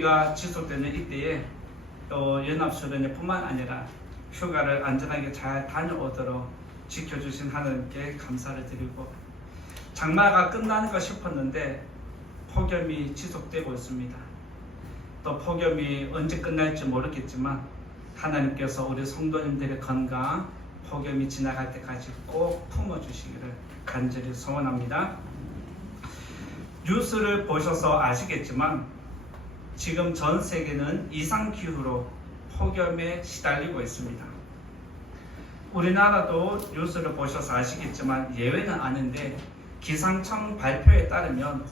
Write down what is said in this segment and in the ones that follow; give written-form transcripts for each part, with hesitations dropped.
가 지속되는 이때에 또 연합수련회뿐만 아니라 휴가를 안전하게 잘 다녀오도록 지켜주신 하나님께 감사를 드리고, 장마가 끝나는가 싶었는데 폭염이 지속되고 있습니다. 또 폭염이 언제 끝날지 모르겠지만 하나님께서 우리 성도님들의 건강, 폭염이 지나갈 때까지 꼭 품어주시기를 간절히 소원합니다. 뉴스를 보셔서 아시겠지만 지금 전 세계는 이상기후로 폭염에 시달리고 있습니다. 우리나라도 뉴스를 보셔서 아시겠지만 예외는 아닌데 기상청 발표에 따르면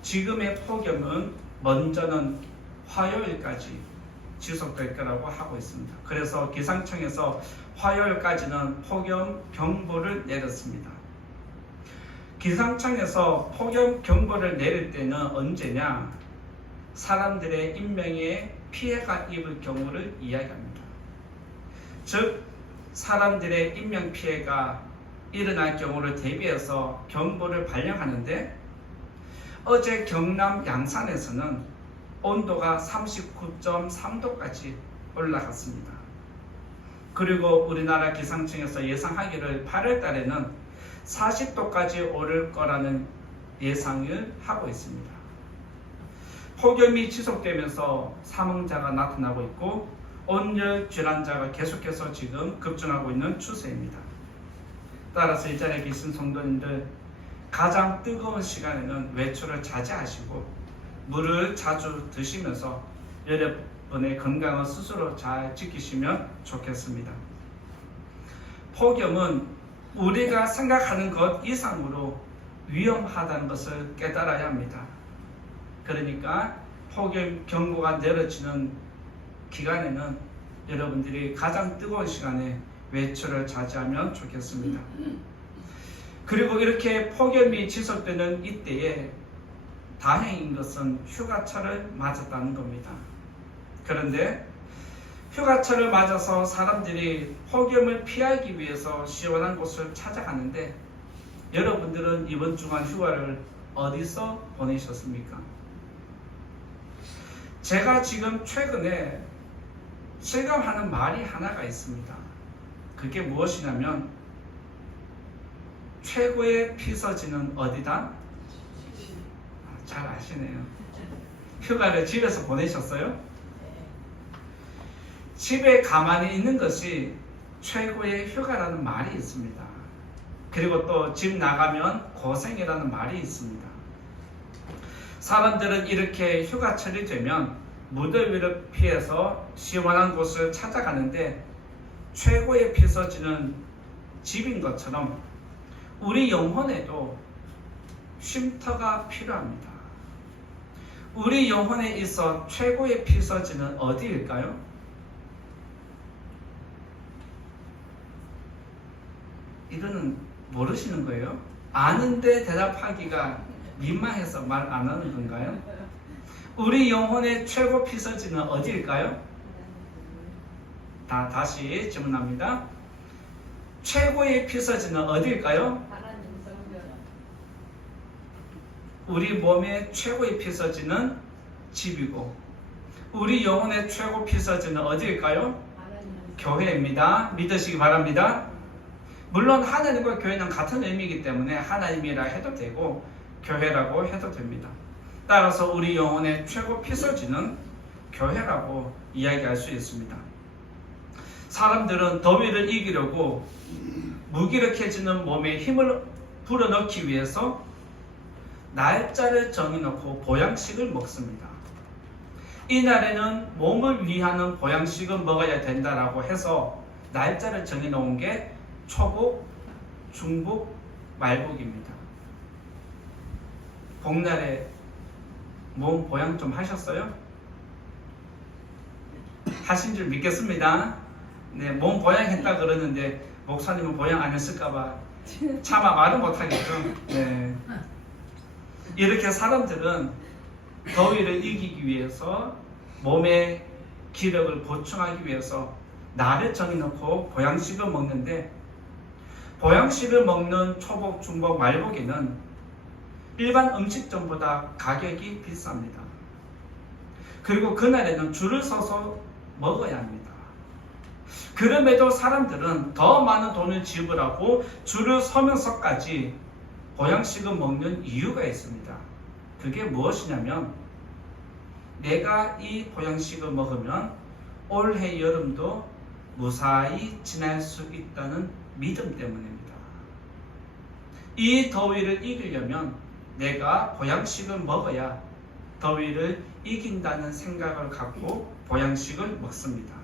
지금의 폭염은 먼저는 화요일까지 지속될 거라고 하고 있습니다. 그래서 기상청에서 화요일까지는 폭염 경보를 내렸습니다. 기상청에서 폭염 경보를 내릴 때는 언제냐? 사람들의 인명에 피해가 입을 경우를 이야기합니다. 즉, 사람들의 인명 피해가 일어날 경우를 대비해서 경보를 발령하는데, 어제 경남 양산에서는 온도가 39.3도까지 올라갔습니다. 그리고 우리나라 기상청에서 예상하기를 8월 달에는 40도까지 오를 거라는 예상을 하고 있습니다. 폭염이 지속되면서 사망자가 나타나고 있고 온열 질환자가 계속해서 지금 급증하고 있는 추세입니다. 따라서 이 자리에 계신 성도님들, 가장 뜨거운 시간에는 외출을 자제하시고 물을 자주 드시면서 여러분의 건강을 스스로 잘 지키시면 좋겠습니다. 폭염은 우리가 생각하는 것 이상으로 위험하다는 것을 깨달아야 합니다. 그러니까 폭염 경보가 내려지는 기간에는 여러분들이 가장 뜨거운 시간에 외출을 자제하면 좋겠습니다. 그리고 이렇게 폭염이 지속되는 이때에 다행인 것은 휴가철을 맞았다는 겁니다. 그런데 휴가철을 맞아서 사람들이 폭염을 피하기 위해서 시원한 곳을 찾아가는데, 여러분들은 이번 주간 휴가를 어디서 보내셨습니까? 제가 지금 최근에 실감하는 말이 하나가 있습니다. 그게 무엇이냐면, 최고의 피서지는 어디다? 잘 아시네요. 휴가를 집에서 보내셨어요? 집에 가만히 있는 것이 최고의 휴가라는 말이 있습니다. 그리고 또 집 나가면 고생이라는 말이 있습니다. 사람들은 이렇게 휴가철이 되면 무더위를 피해서 시원한 곳을 찾아가는데, 최고의 피서지는 집인 것처럼 우리 영혼에도 쉼터가 필요합니다. 우리 영혼에 있어 최고의 피서지는 어디일까요? 이거는 모르시는 거예요? 아는데 대답하기가 민망해서 말 안 하는 건가요? 우리 영혼의 최고 피서지는 어디일까요? 다시 질문합니다. 최고의 피서지는 어디일까요? 우리 몸의 최고의 피서지는 집이고, 우리 영혼의 최고 피서지는 어디일까요? 교회입니다. 믿으시기 바랍니다. 물론 하나님과 교회는 같은 의미이기 때문에 하나님이라 해도 되고 교회라고 해도 됩니다. 따라서 우리 영혼의 최고 피서지는 교회라고 이야기할 수 있습니다. 사람들은 더위를 이기려고 무기력해지는 몸에 힘을 불어넣기 위해서 날짜를 정해놓고 보양식을 먹습니다. 이날에는 몸을 위하는 보양식을 먹어야 된다라고 해서 날짜를 정해놓은 게 초복, 중복, 말복입니다. 복날에 몸 보양 좀 하셨어요? 하신 줄 믿겠습니다. 네, 몸 보양했다 그러는데 목사님은 보양 안 했을까봐 차마 말은 못하겠죠. 네. 이렇게 사람들은 더위를 이기기 위해서 몸의 기력을 보충하기 위해서 날을 정해놓고 보양식을 먹는데, 보양식을 먹는 초복, 중복, 말복에는 일반 음식점보다 가격이 비쌉니다. 그리고 그날에는 줄을 서서 먹어야 합니다. 그럼에도 사람들은 더 많은 돈을 지불하고 줄을 서면서까지 보양식을 먹는 이유가 있습니다. 그게 무엇이냐면 내가 이 보양식을 먹으면 올해 여름도 무사히 지날 수 있다는 믿음 때문입니다. 이 더위를 이기려면 내가 보양식을 먹어야 더위를 이긴다는 생각을 갖고 보양식을 먹습니다.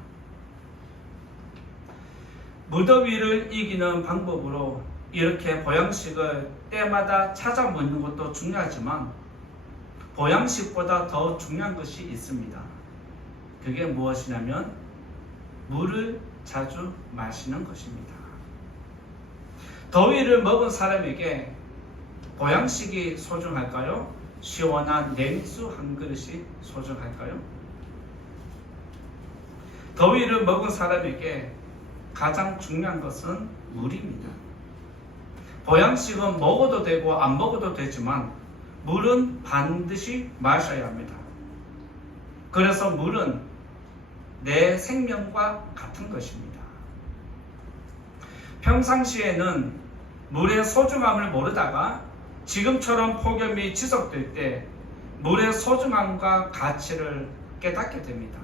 무더위를 이기는 방법으로 이렇게 보양식을 때마다 찾아 먹는 것도 중요하지만 보양식보다 더 중요한 것이 있습니다. 그게 무엇이냐면 물을 자주 마시는 것입니다. 더위를 먹은 사람에게 보양식이 소중할까요? 시원한 냉수 한 그릇이 소중할까요? 더위를 먹은 사람에게 가장 중요한 것은 물입니다. 보양식은 먹어도 되고 안 먹어도 되지만 물은 반드시 마셔야 합니다. 그래서 물은 내 생명과 같은 것입니다. 평상시에는 물의 소중함을 모르다가 지금처럼 폭염이 지속될 때 물의 소중함과 가치를 깨닫게 됩니다.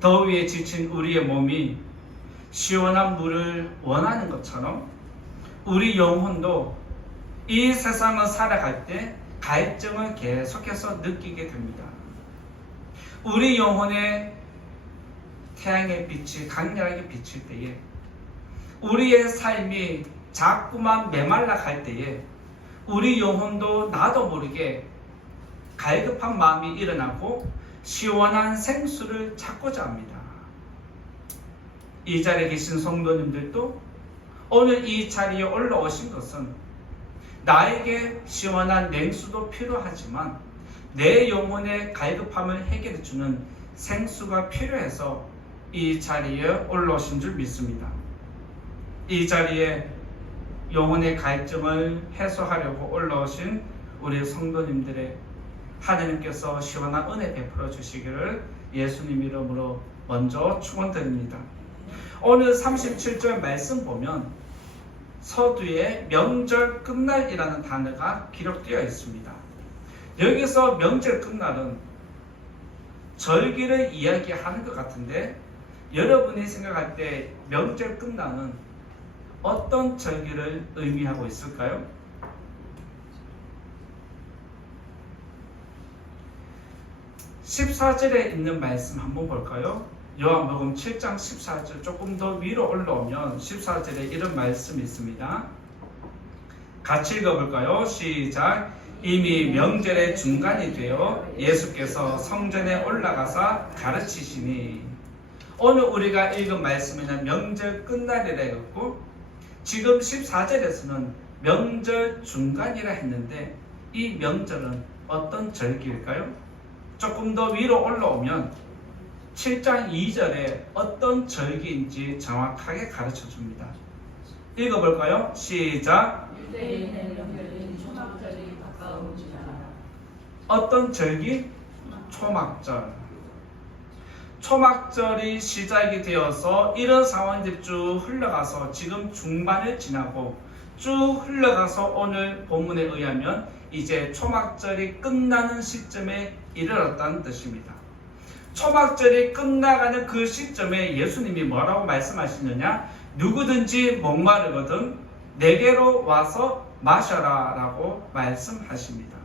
더위에 지친 우리의 몸이 시원한 물을 원하는 것처럼 우리 영혼도 이 세상을 살아갈 때 갈증을 계속해서 느끼게 됩니다. 우리 영혼에 태양의 빛이 강렬하게 비칠 때에 우리의 삶이 자꾸만 메말라 갈 때에 우리 영혼도 나도 모르게 갈급한 마음이 일어나고 시원한 생수를 찾고자 합니다. 이 자리에 계신 성도님들도 오늘 이 자리에 올라오신 것은 나에게 시원한 냉수도 필요하지만 내 영혼의 갈급함을 해결해 주는 생수가 필요해서 이 자리에 올라오신 줄 믿습니다. 이 자리에 영혼의 갈증을 해소하려고 올라오신 우리 성도님들의 하나님께서 시원한 은혜 베풀어 주시기를 예수님 이름으로 먼저 축원드립니다. 오늘 37절 말씀 보면 서두에 명절 끝날이라는 단어가 기록되어 있습니다. 여기서 명절 끝날은 절기를 이야기하는 것 같은데 여러분이 생각할 때 명절 끝날은 어떤 절기를 의미하고 있을까요? 14절에 있는 말씀 한번 볼까요? 요한복음 7장 14절 조금 더 위로 올라오면 14절에 이런 말씀이 있습니다. 같이 읽어볼까요? 시작. 이미 명절의 중간이 되어 예수께서 성전에 올라가사 가르치시니. 오늘 우리가 읽은 말씀에는 명절 끝날이라 했고 지금 14절에서는 명절 중간이라 했는데 이 명절은 어떤 절기일까요? 조금 더 위로 올라오면 7장 2절에 어떤 절기인지 정확하게 가르쳐 줍니다. 읽어볼까요? 시작. 어떤 절기? 초막절. 초막절이 시작이 되어서 이런 상황들이 쭉 흘러가서 지금 중반을 지나고 쭉 흘러가서 오늘 본문에 의하면 이제 초막절이 끝나는 시점에 이르렀다는 뜻입니다. 초막절이 끝나가는 그 시점에 예수님이 뭐라고 말씀하시느냐? 누구든지 목마르거든 내게로 와서 마셔라 라고 말씀하십니다.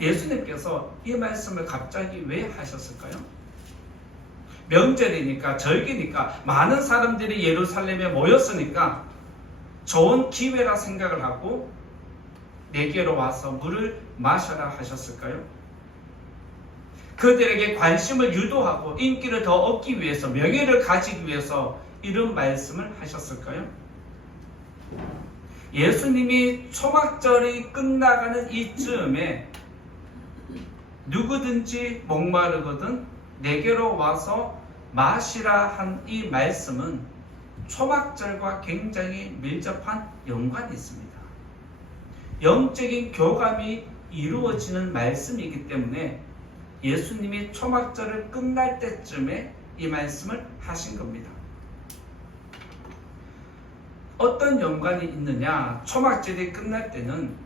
예수님께서 이 말씀을 갑자기 왜 하셨을까요? 명절이니까 절기니까 많은 사람들이 예루살렘에 모였으니까 좋은 기회라 생각을 하고 내게로 와서 물을 마셔라 하셨을까요? 그들에게 관심을 유도하고 인기를 더 얻기 위해서 명예를 가지기 위해서 이런 말씀을 하셨을까요? 예수님이 초막절이 끝나가는 이쯤에 누구든지 목마르거든 내게로 와서 마시라 한 이 말씀은 초막절과 굉장히 밀접한 연관이 있습니다. 영적인 교감이 이루어지는 말씀이기 때문에 예수님이 초막절을 끝날 때쯤에 이 말씀을 하신 겁니다. 어떤 연관이 있느냐? 초막절이 끝날 때는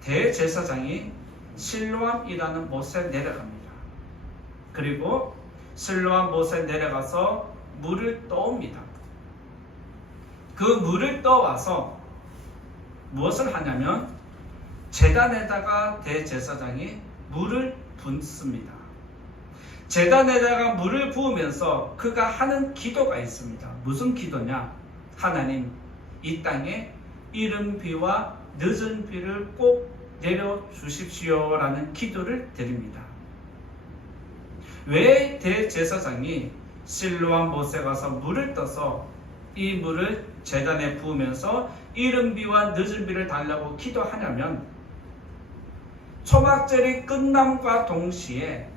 대제사장이 실로암이라는 못에 내려갑니다. 그리고 실로암 못에 내려가서 물을 떠옵니다. 그 물을 떠와서 무엇을 하냐면 제단에다가 대제사장이 물을 붓습니다. 제단에다가 물을 부으면서 그가 하는 기도가 있습니다. 무슨 기도냐? 하나님, 이 땅에 이른 비와 늦은 비를 꼭 내려주십시오 라는 기도를 드립니다. 왜 대제사장이 실로암 못에 가서 물을 떠서 이 물을 제단에 부으면서 이른 비와 늦은 비를 달라고 기도하냐면 초막절이 끝남과 동시에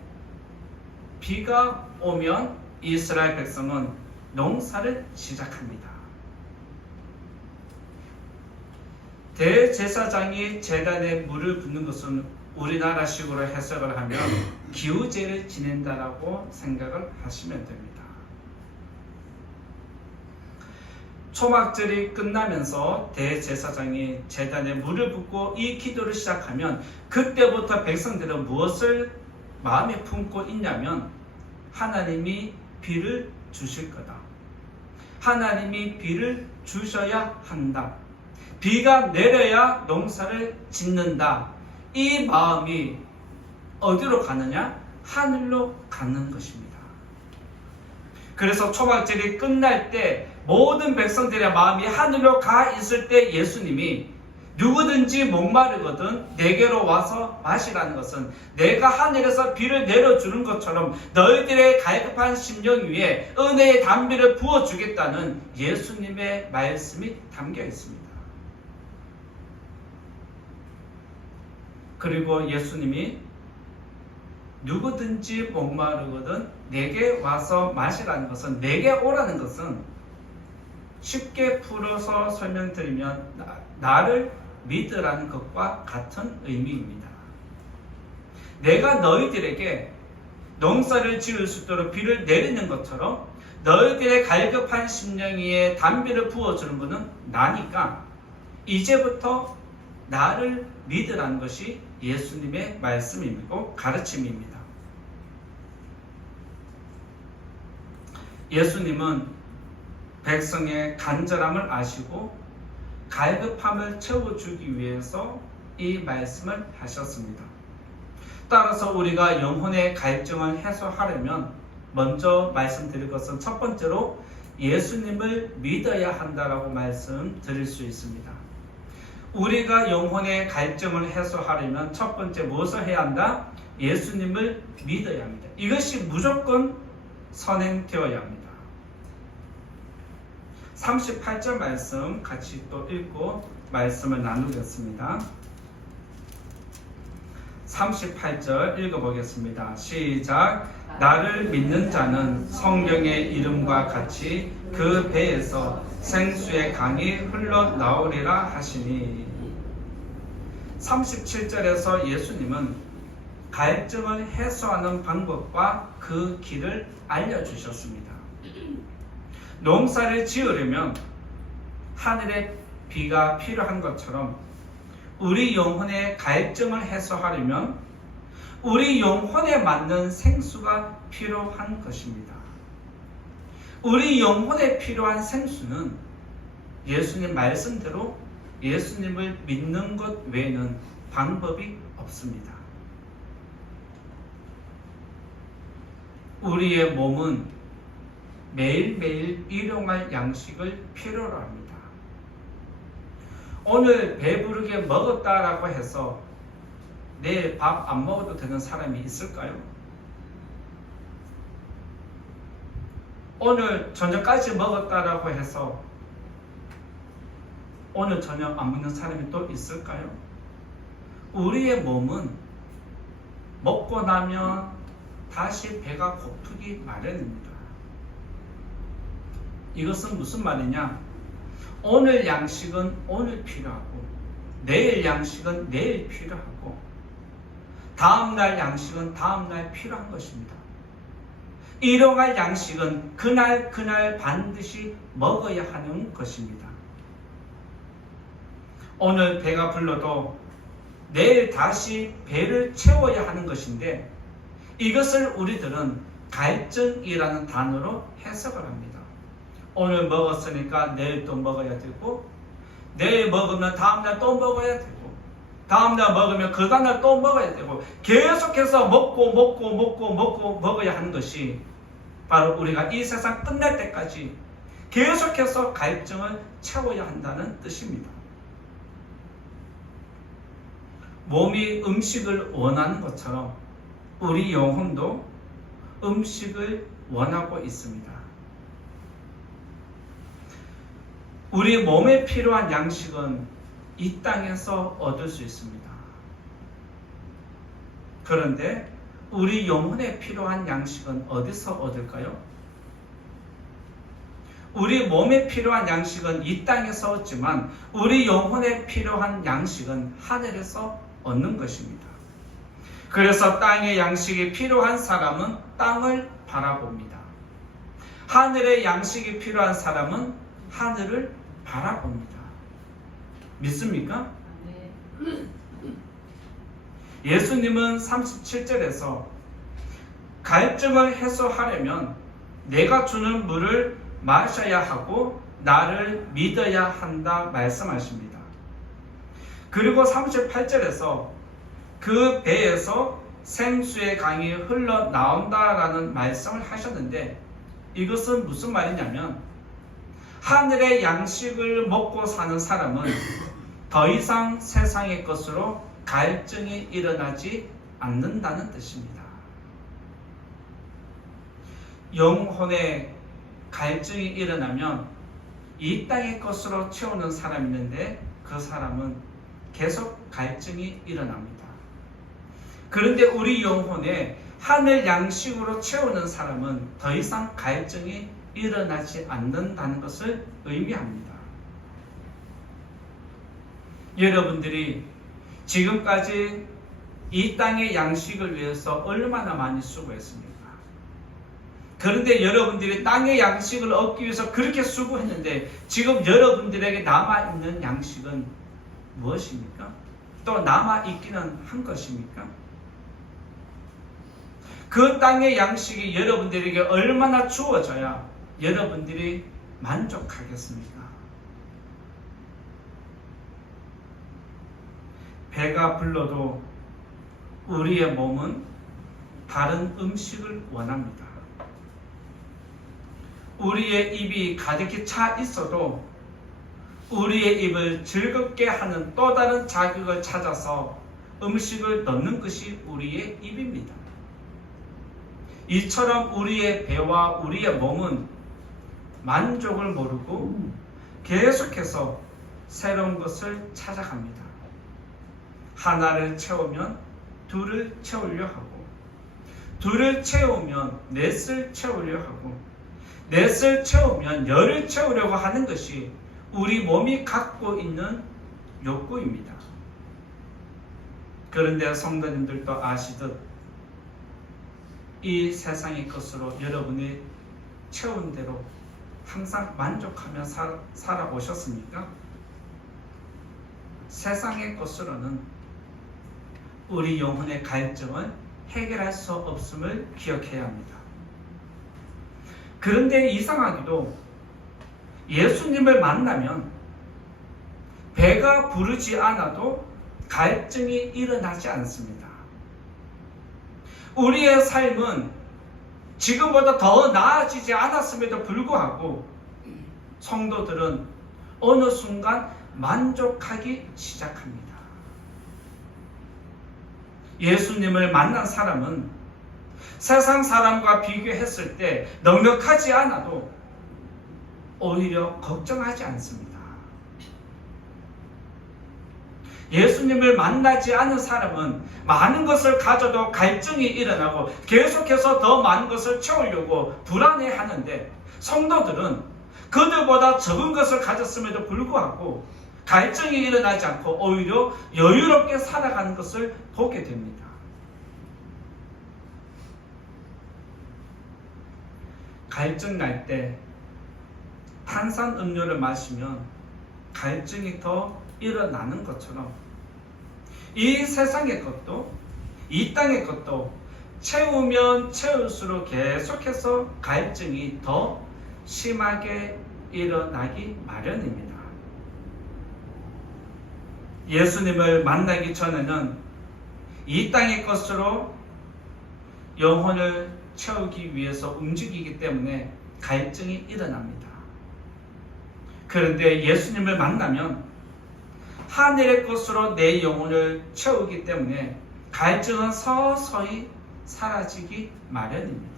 비가 오면 이스라엘 백성은 농사를 시작합니다. 대제사장이 제단에 물을 붓는 것은 우리나라식으로 해석을 하면 기우제를 지낸다라고 생각을 하시면 됩니다. 초막절이 끝나면서 대제사장이 제단에 물을 붓고 이 기도를 시작하면 그때부터 백성들은 무엇을 마음에 품고 있냐면 하나님이 비를 주실 거다. 하나님이 비를 주셔야 한다. 비가 내려야 농사를 짓는다. 이 마음이 어디로 가느냐? 하늘로 가는 것입니다. 그래서 초막절이 끝날 때 모든 백성들의 마음이 하늘로 가 있을 때 예수님이 누구든지 목마르거든 내게로 와서 마시라는 것은 내가 하늘에서 비를 내려주는 것처럼 너희들의 갈급한 심령 위에 은혜의 담비를 부어주겠다는 예수님의 말씀이 담겨 있습니다. 그리고 예수님이 누구든지 목마르거든 내게 와서 마시라는 것은, 내게 오라는 것은 쉽게 풀어서 설명드리면 나를 믿으라는 것과 같은 의미입니다. 내가 너희들에게 농사를 지을 수 있도록 비를 내리는 것처럼 너희들의 갈급한 심령 위에 담비를 부어주는 것은 나니까 이제부터 나를 믿으라는 것이 예수님의 말씀이고 가르침입니다. 예수님은 백성의 간절함을 아시고 갈급함을 채워주기 위해서 이 말씀을 하셨습니다. 따라서 우리가 영혼의 갈증을 해소하려면 먼저 말씀드릴 것은 첫 번째로 예수님을 믿어야 한다라고 말씀드릴 수 있습니다. 우리가 영혼의 갈증을 해소하려면 첫 번째 무엇을 해야 한다? 예수님을 믿어야 합니다. 이것이 무조건 선행되어야 합니다. 38절 말씀 같이 또 읽고 말씀을 나누겠습니다. 38절 읽어보겠습니다. 시작. 나를 믿는 자는 성경의 이름과 같이 그 배에서 생수의 강이 흘러나오리라 하시니. 37절에서 예수님은 갈증을 해소하는 방법과 그 길을 알려주셨습니다. 농사를 지으려면 하늘의 비가 필요한 것처럼 우리 영혼의 갈증을 해소하려면 우리 영혼에 맞는 생수가 필요한 것입니다. 우리 영혼에 필요한 생수는 예수님 말씀대로 예수님을 믿는 것 외에는 방법이 없습니다. 우리의 몸은 매일매일 일용할 양식을 필요로 합니다. 오늘 배부르게 먹었다라고 해서 내일 밥 안 먹어도 되는 사람이 있을까요? 오늘 저녁까지 먹었다라고 해서 오늘 저녁 안 먹는 사람이 또 있을까요? 우리의 몸은 먹고 나면 다시 배가 고프기 마련입니다. 이것은 무슨 말이냐? 오늘 양식은 오늘 필요하고 내일 양식은 내일 필요하고 다음날 양식은 다음날 필요한 것입니다. 일용할 양식은 그날 반드시 먹어야 하는 것입니다. 오늘 배가 불러도 내일 다시 배를 채워야 하는 것인데 이것을 우리들은 갈증이라는 단어로 해석을 합니다. 오늘 먹었으니까 내일 또 먹어야 되고, 내일 먹으면 다음날 또 먹어야 되고, 다음날 먹으면 그 다음날 또 먹어야 되고, 계속해서 먹어야 하는 것이 바로 우리가 이 세상 끝날 때까지 계속해서 갈증을 채워야 한다는 뜻입니다. 몸이 음식을 원하는 것처럼 우리 영혼도 음식을 원하고 있습니다. 우리 몸에 필요한 양식은 이 땅에서 얻을 수 있습니다. 그런데 우리 영혼에 필요한 양식은 어디서 얻을까요? 우리 몸에 필요한 양식은 이 땅에서 얻지만 우리 영혼에 필요한 양식은 하늘에서 얻는 것입니다. 그래서 땅의 양식이 필요한 사람은 땅을 바라봅니다. 하늘의 양식이 필요한 사람은 하늘을 바라봅니다. 믿습니까? 네. 예수님은 37절에서 갈증을 해소하려면 내가 주는 물을 마셔야 하고 나를 믿어야 한다 말씀하십니다. 그리고 38절에서 그 배에서 생수의 강이 흘러나온다라는 말씀을 하셨는데 이것은 무슨 말이냐면 하늘의 양식을 먹고 사는 사람은 더 이상 세상의 것으로 갈증이 일어나지 않는다는 뜻입니다. 영혼의 갈증이 일어나면 이 땅의 것으로 채우는 사람이 있는데 그 사람은 계속 갈증이 일어납니다. 그런데 우리 영혼에 하늘 양식으로 채우는 사람은 더 이상 갈증이 일어나지 않는다는 것을 의미합니다. 여러분들이 지금까지 이 땅의 양식을 위해서 얼마나 많이 수고했습니까? 그런데 여러분들이 땅의 양식을 얻기 위해서 그렇게 수고했는데 지금 여러분들에게 남아있는 양식은 무엇입니까? 또 남아있기는 한 것입니까? 그 땅의 양식이 여러분들에게 얼마나 주어져야 여러분들이 만족하겠습니까? 배가 불러도 우리의 몸은 다른 음식을 원합니다. 우리의 입이 가득히 차 있어도 우리의 입을 즐겁게 하는 또 다른 자극을 찾아서 음식을 넣는 것이 우리의 입입니다. 이처럼 우리의 배와 우리의 몸은 만족을 모르고 계속해서 새로운 것을 찾아갑니다. 하나를 채우면 둘을 채우려 하고, 둘을 채우면 넷을 채우려 하고, 넷을 채우면 열을 채우려고 하는 것이 우리 몸이 갖고 있는 욕구입니다. 그런데 성도님들도 아시듯 이 세상의 것으로 여러분이 채운 대로 항상 만족하며 살아오셨습니까? 세상의 것으로는 우리 영혼의 갈증을 해결할 수 없음을 기억해야 합니다. 그런데 이상하게도 예수님을 만나면 배가 부르지 않아도 갈증이 일어나지 않습니다. 우리의 삶은 지금보다 더 나아지지 않았음에도 불구하고 성도들은 어느 순간 만족하기 시작합니다. 예수님을 만난 사람은 세상 사람과 비교했을 때 넉넉하지 않아도 오히려 걱정하지 않습니다. 예수님을 만나지 않은 사람은 많은 것을 가져도 갈증이 일어나고 계속해서 더 많은 것을 채우려고 불안해하는데 성도들은 그들보다 적은 것을 가졌음에도 불구하고 갈증이 일어나지 않고 오히려 여유롭게 살아가는 것을 보게 됩니다. 갈증 날 때 탄산 음료를 마시면 갈증이 더 일어나는 것처럼 이 세상의 것도 이 땅의 것도 채우면 채울수록 계속해서 갈증이 더 심하게 일어나기 마련입니다. 예수님을 만나기 전에는 이 땅의 것으로 영혼을 채우기 위해서 움직이기 때문에 갈증이 일어납니다. 그런데 예수님을 만나면 하늘의 것으로 내 영혼을 채우기 때문에 갈증은 서서히 사라지기 마련입니다.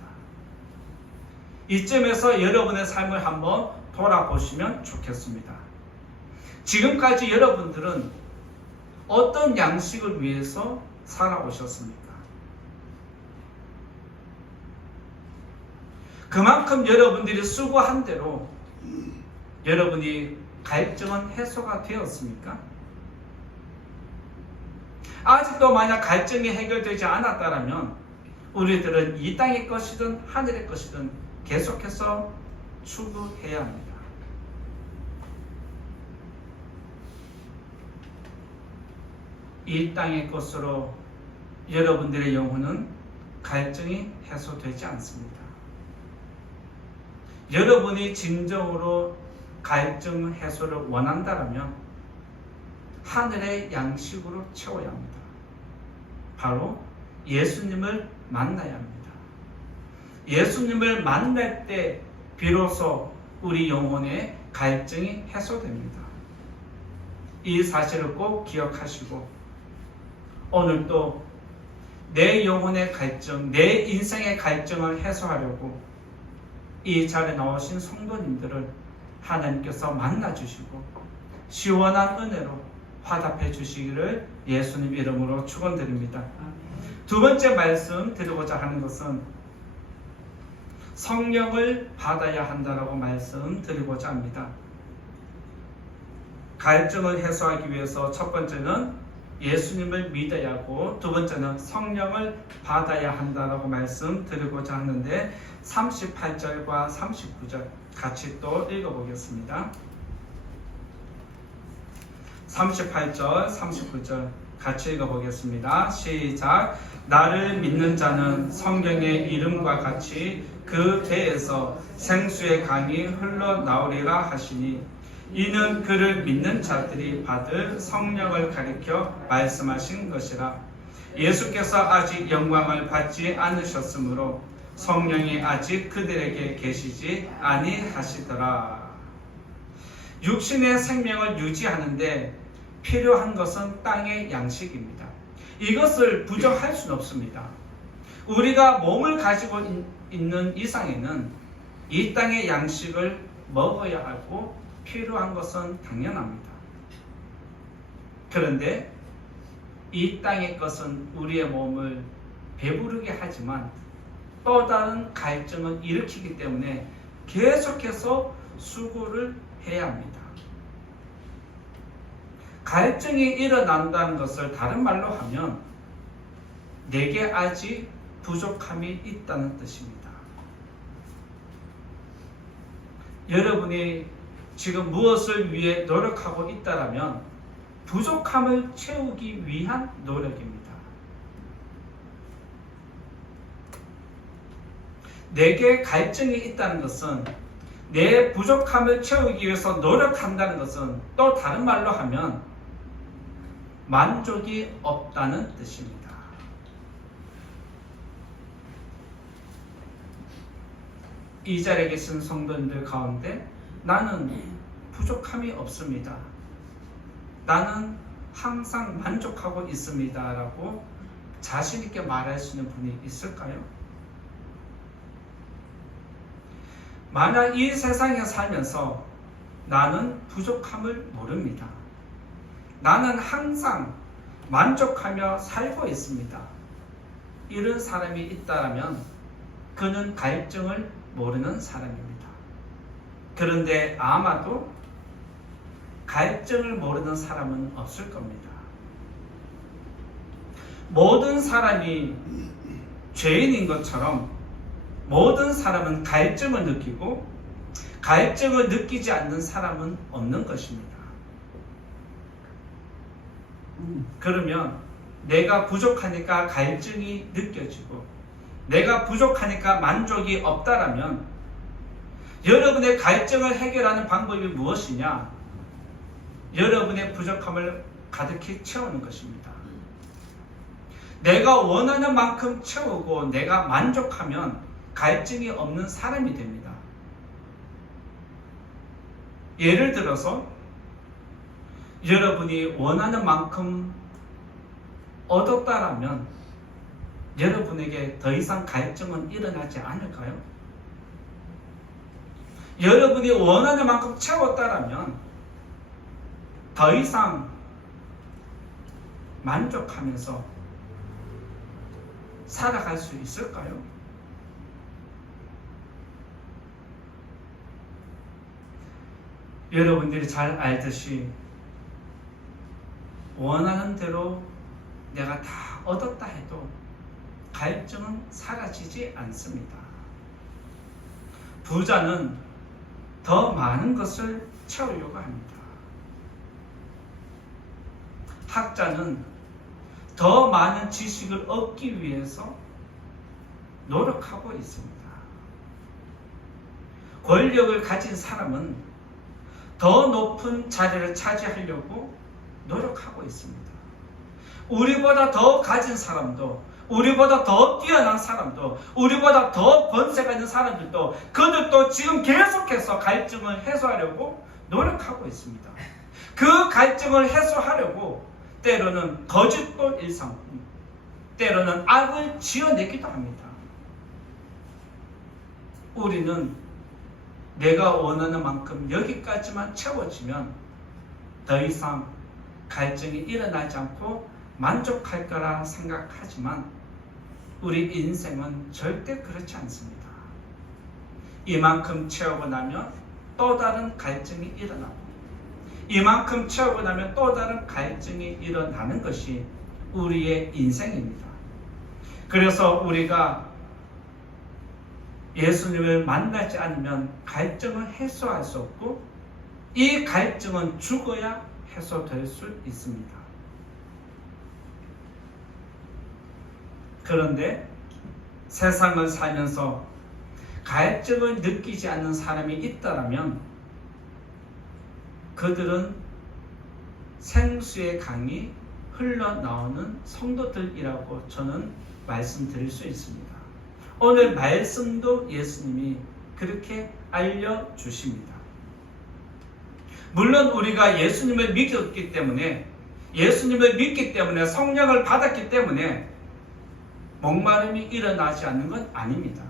이쯤에서 여러분의 삶을 한번 돌아보시면 좋겠습니다. 지금까지 여러분들은 어떤 양식을 위해서 살아오셨습니까? 그만큼 여러분들이 수고한 대로 여러분이 갈증은 해소가 되었습니까? 아직도 만약 갈증이 해결되지 않았다면 우리들은 이 땅의 것이든 하늘의 것이든 계속해서 추구해야 합니다. 이 땅의 것으로 여러분들의 영혼은 갈증이 해소되지 않습니다. 여러분이 진정으로 갈증 해소를 원한다면 하늘의 양식으로 채워야 합니다. 바로 예수님을 만나야 합니다. 예수님을 만날 때 비로소 우리 영혼의 갈증이 해소됩니다. 이 사실을 꼭 기억하시고 오늘도 내 영혼의 갈증, 내 인생의 갈증을 해소하려고 이 자리에 나오신 성도님들을 하나님께서 만나주시고 시원한 은혜로 화답해 주시기를 예수님 이름으로 축원드립니다. 두 번째 말씀 드리고자 하는 것은 성령을 받아야 한다라고 말씀드리고자 합니다. 갈증을 해소하기 위해서 첫 번째는 예수님을 믿어야 하고 두 번째는 성령을 받아야 한다라고 말씀드리고자 하는데 38절과 39절 같이 또 읽어보겠습니다. 38절, 39절 같이 읽어보겠습니다. 시작. 나를 믿는 자는 성경의 이름과 같이 그 배에서 생수의 강이 흘러나오리라 하시니 이는 그를 믿는 자들이 받을 성령을 가리켜 말씀하신 것이라. 예수께서 아직 영광을 받지 않으셨으므로 성령이 아직 그들에게 계시지 아니하시더라. 육신의 생명을 유지하는데 필요한 것은 땅의 양식입니다. 이것을 부정할 수는 없습니다. 우리가 몸을 가지고 있는 이상에는 이 땅의 양식을 먹어야 하고 필요한 것은 당연합니다. 그런데 이 땅의 것은 우리의 몸을 배부르게 하지만 또 다른 갈증을 일으키기 때문에 계속해서 수고를 해야 합니다. 갈증이 일어난다는 것을 다른 말로 하면 내게 아직 부족함이 있다는 뜻입니다. 여러분이 지금 무엇을 위해 노력하고 있다면 부족함을 채우기 위한 노력입니다. 내게 갈증이 있다는 것은 내 부족함을 채우기 위해서 노력한다는 것은 또 다른 말로 하면 만족이 없다는 뜻입니다. 이 자리에 계신 성도님들 가운데 나는 부족함이 없습니다. 나는 항상 만족하고 있습니다. 라고 자신 있게 말할 수 있는 분이 있을까요? 만약 이 세상에 살면서 나는 부족함을 모릅니다. 나는 항상 만족하며 살고 있습니다. 이런 사람이 있다면 그는 갈증을 모르는 사람입니다. 그런데 아마도 갈증을 모르는 사람은 없을 겁니다. 모든 사람이 죄인인 것처럼 모든 사람은 갈증을 느끼고 갈증을 느끼지 않는 사람은 없는 것입니다. 그러면 내가 부족하니까 갈증이 느껴지고 내가 부족하니까 만족이 없다라면 여러분의 갈증을 해결하는 방법이 무엇이냐? 여러분의 부족함을 가득히 채우는 것입니다. 내가 원하는 만큼 채우고 내가 만족하면 갈증이 없는 사람이 됩니다. 예를 들어서 여러분이 원하는 만큼 얻었다라면 여러분에게 더 이상 갈증은 일어나지 않을까요? 여러분이 원하는 만큼 채웠다라면 더 이상 만족하면서 살아갈 수 있을까요? 여러분들이 잘 알듯이 원하는 대로 내가 다 얻었다 해도 갈증은 사라지지 않습니다. 부자는 더 많은 것을 채우려고 합니다. 학자는 더 많은 지식을 얻기 위해서 노력하고 있습니다. 권력을 가진 사람은 더 높은 자리를 차지하려고 노력하고 있습니다. 우리보다 더 가진 사람도, 우리보다 더 뛰어난 사람도, 우리보다 더 권세가 있는 사람들도 그들도 지금 계속해서 갈증을 해소하려고 노력하고 있습니다. 그 갈증을 해소하려고 때로는 거짓도 일삼고 때로는 악을 지어내기도 합니다. 우리는 내가 원하는 만큼 여기까지만 채워지면 더 이상 갈증이 일어나지 않고 만족할 거라 생각하지만 우리 인생은 절대 그렇지 않습니다. 이만큼 채우고 나면 또 다른 갈증이 일어나고 이만큼 채우고 나면 또 다른 갈증이 일어나는 것이 우리의 인생입니다. 그래서 우리가 예수님을 만나지 않으면 갈증을 해소할 수 없고 이 갈증은 죽어야 해소될 수 있습니다. 그런데 세상을 살면서 갈증을 느끼지 않는 사람이 있다면 그들은 생수의 강이 흘러나오는 성도들이라고 저는 말씀드릴 수 있습니다. 오늘 말씀도 예수님이 그렇게 알려주십니다. 물론 우리가 예수님을 믿기 때문에 성령을 받았기 때문에 목마름이 일어나지 않는 건 아닙니다.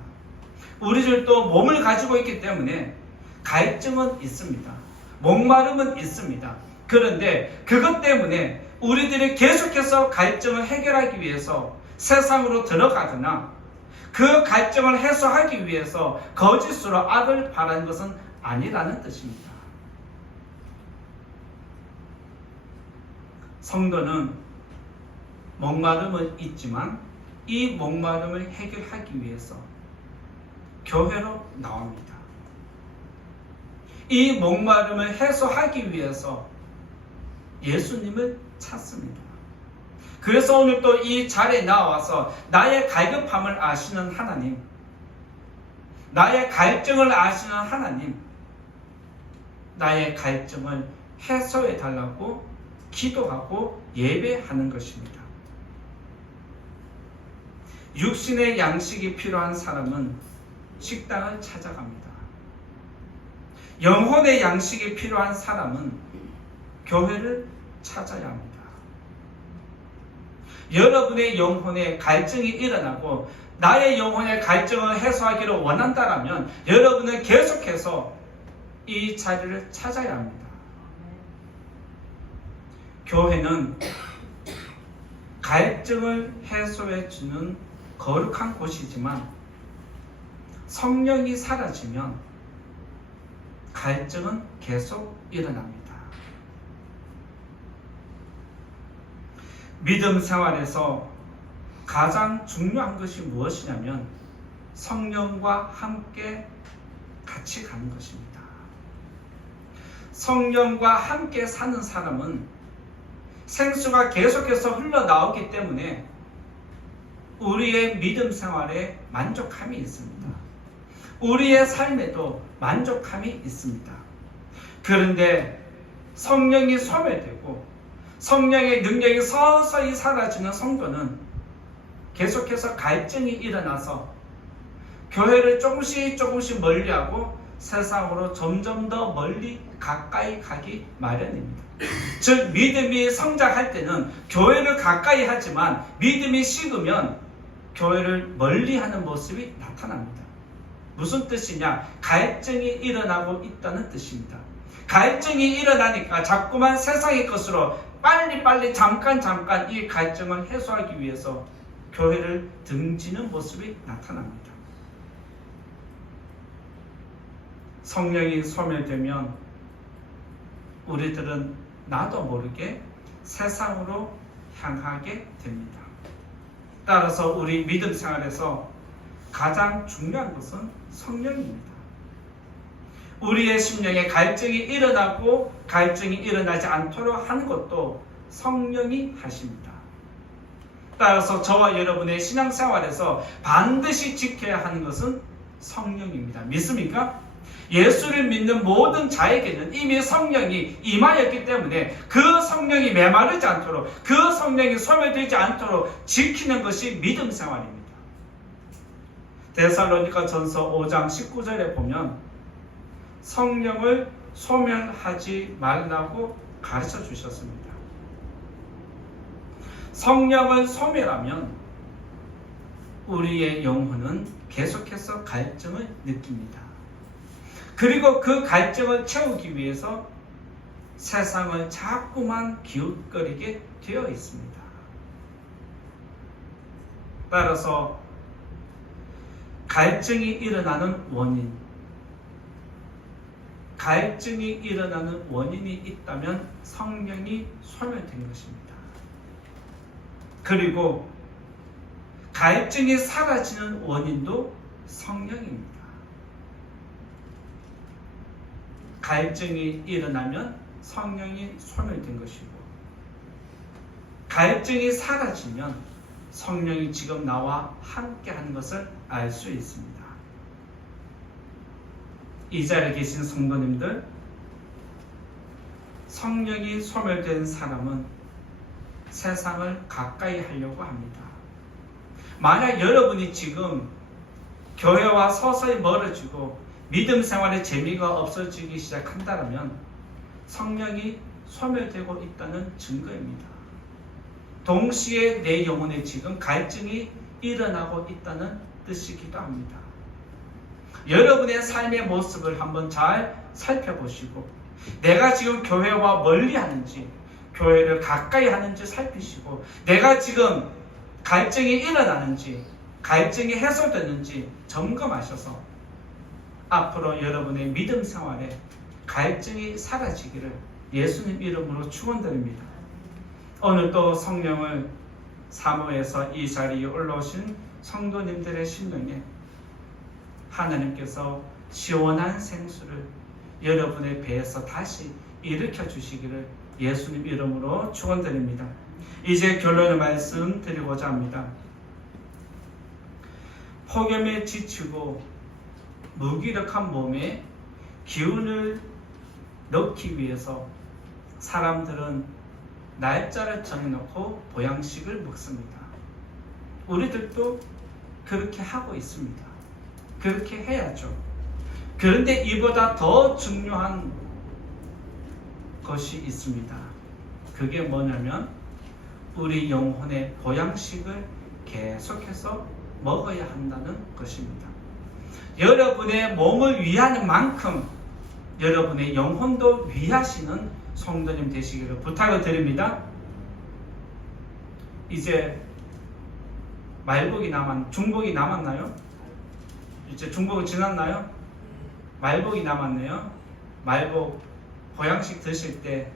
우리들도 몸을 가지고 있기 때문에 갈증은 있습니다. 목마름은 있습니다. 그런데 그것 때문에 우리들이 계속해서 갈증을 해결하기 위해서 세상으로 들어가거나 그 갈증을 해소하기 위해서 거짓으로 악을 바라는 것은 아니라는 뜻입니다. 성도는 목마름은 있지만 이 목마름을 해결하기 위해서 교회로 나옵니다. 이 목마름을 해소하기 위해서 예수님을 찾습니다. 그래서 오늘 또 이 자리에 나와서 나의 갈급함을 아시는 하나님, 나의 갈증을 아시는 하나님, 나의 갈증을 해소해 달라고 기도하고 예배하는 것입니다. 육신의 양식이 필요한 사람은 식당을 찾아갑니다. 영혼의 양식이 필요한 사람은 교회를 찾아야 합니다. 여러분의 영혼에 갈증이 일어나고 나의 영혼의 갈증을 해소하기를 원한다면 여러분은 계속해서 이 자리를 찾아야 합니다. 교회는 갈증을 해소해 주는 거룩한 곳이지만 성령이 사라지면 갈증은 계속 일어납니다. 믿음 생활에서 가장 중요한 것이 무엇이냐면 성령과 함께 같이 가는 것입니다. 성령과 함께 사는 사람은 생수가 계속해서 흘러나오기 때문에 우리의 믿음 생활에 만족함이 있습니다. 우리의 삶에도 만족함이 있습니다. 그런데 성령이 소멸되고 성령의 능력이 서서히 사라지는 성도는 계속해서 갈증이 일어나서 교회를 조금씩 멀리하고 세상으로 점점 더 멀리 가까이 가기 마련입니다. 즉 믿음이 성장할 때는 교회를 가까이 하지만 믿음이 식으면 교회를 멀리하는 모습이 나타납니다. 무슨 뜻이냐? 갈증이 일어나고 있다는 뜻입니다. 갈증이 일어나니까 자꾸만 세상의 것으로 빨리 잠깐 이 갈증을 해소하기 위해서 교회를 등지는 모습이 나타납니다. 성령이 소멸되면 우리들은 나도 모르게 세상으로 향하게 됩니다. 따라서 우리 믿음 생활에서 가장 중요한 것은 성령입니다. 우리의 심령에 갈증이 일어나고 갈증이 일어나지 않도록 하는 것도 성령이 하십니다. 따라서 저와 여러분의 신앙생활에서 반드시 지켜야 하는 것은 성령입니다. 믿습니까? 예수를 믿는 모든 자에게는 이미 성령이 임하였기 때문에 그 성령이 메마르지 않도록, 그 성령이 소멸되지 않도록 지키는 것이 믿음 생활입니다. 데살로니가 전서 5장 19절에 보면 성령을 소멸하지 말라고 가르쳐 주셨습니다. 성령을 소멸하면 우리의 영혼은 계속해서 갈증을 느낍니다. 그리고 그 갈증을 채우기 위해서 세상을 자꾸만 기웃거리게 되어 있습니다. 따라서 갈증이 일어나는 원인이 있다면 성령이 소멸된 것입니다. 그리고 갈증이 사라지는 원인도 성령입니다. 갈증이 일어나면 성령이 소멸된 것이고, 갈증이 사라지면 성령이 지금 나와 함께 하는 것을 알 수 있습니다. 이 자리에 계신 성도님들, 성령이 소멸된 사람은 세상을 가까이 하려고 합니다. 만약 여러분이 지금 교회와 서서히 멀어지고 믿음 생활의 재미가 없어지기 시작한다면 성령이 소멸되고 있다는 증거입니다. 동시에 내 영혼에 지금 갈증이 일어나고 있다는 뜻이기도 합니다. 여러분의 삶의 모습을 한번 잘 살펴보시고 내가 지금 교회와 멀리 하는지 교회를 가까이 하는지 살피시고 내가 지금 갈증이 일어나는지 갈증이 해소되는지 점검하셔서 앞으로 여러분의 믿음 생활에 갈증이 사라지기를 예수님 이름으로 축원드립니다. 오늘 또 성령을 사모해서 이 자리에 올라오신 성도님들의 심령에 하나님께서 시원한 생수를 여러분의 배에서 다시 일으켜 주시기를 예수님 이름으로 축원드립니다. 이제 결론의 말씀 드리고자 합니다. 폭염에 지치고 무기력한 몸에 기운을 넣기 위해서 사람들은 날짜를 정해놓고 보양식을 먹습니다. 우리들도 그렇게 하고 있습니다. 그렇게 해야죠. 그런데 이보다 더 중요한 것이 있습니다. 그게 뭐냐면 우리 영혼의 보양식을 계속해서 먹어야 한다는 것입니다. 여러분의 몸을 위하는 만큼 여러분의 영혼도 위하시는 성도님 되시기를 부탁을 드립니다. 이제 중복이 남았나요? 이제 중복은 지났나요? 말복이 남았네요. 말복 보양식 드실 때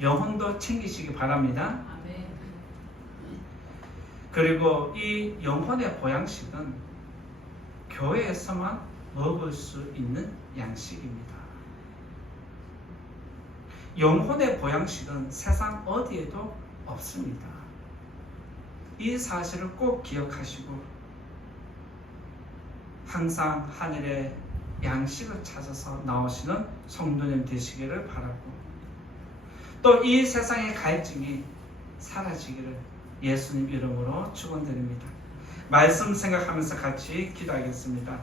영혼도 챙기시기 바랍니다. 그리고 이 영혼의 보양식은 교회에서만 먹을 수 있는 양식입니다. 영혼의 보양식은 세상 어디에도 없습니다. 이 사실을 꼭 기억하시고 항상 하늘의 양식을 찾아서 나오시는 성도님 되시기를 바라고, 또 이 세상의 갈증이 사라지기를 예수님 이름으로 축원드립니다. 말씀 생각하면서 같이 기도하겠습니다.